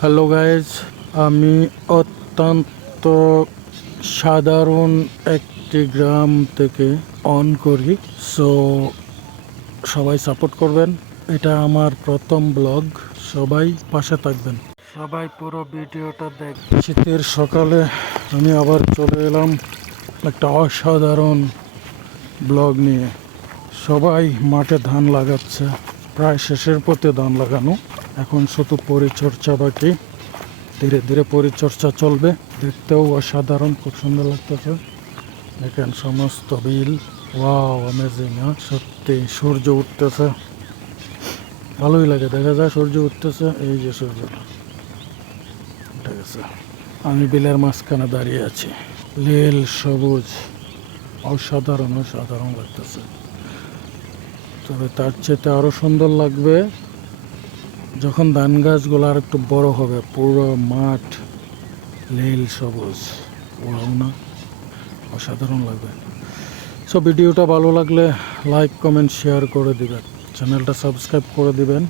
Hello guys, আমি অত্যন্ত সাধারণ একটি গ্রাম থেকে অন করি। সো সবাই সাপোর্ট করবেন। এটা আমার প্রথম ব্লগ, সবাই পাশে থাকবেন, সবাই পুরো ভিডিওটা দেখ। শীতের সকালে আমি আবার চলে এলাম একটা অসাধারণ ব্লগ নিয়ে। সবাই মাঠে ধান লাগাচ্ছে, প্রায় শেষের পথে ধান লাগানো, এখন শুধু পরিচর্যা বাকি। ধীরে ধীরে পরিচর্যা চলবে। দেখতেও অসাধারণ, খুব সুন্দর লাগতেছে। দেখেন সমস্ত বিল, ওয়াও অ্যামেজিং। সত্যি সূর্য উঠতেছে, ভালোই লাগে, দেখা যায় সূর্য উঠতেছে। এই যে সূর্য উঠে গেছে, আমি বিলের মাঝখানে দাঁড়িয়ে আছি। নীল সবুজ, অসাধারণ অসাধারণ লাগতেছে। তবে তার চেয়ে আরো সুন্দর লাগবে যখন ধান গাছগুলো আর একটু বড় হবে, পুরো মাঠ নীল সবুজ। ওয়াও না, অসাধারণ লাগবে। সো ভিডিওটা ভালো লাগলে লাইক কমেন্ট শেয়ার করে দিবেন, চ্যানেলটা সাবস্ক্রাইব করে দিবেন।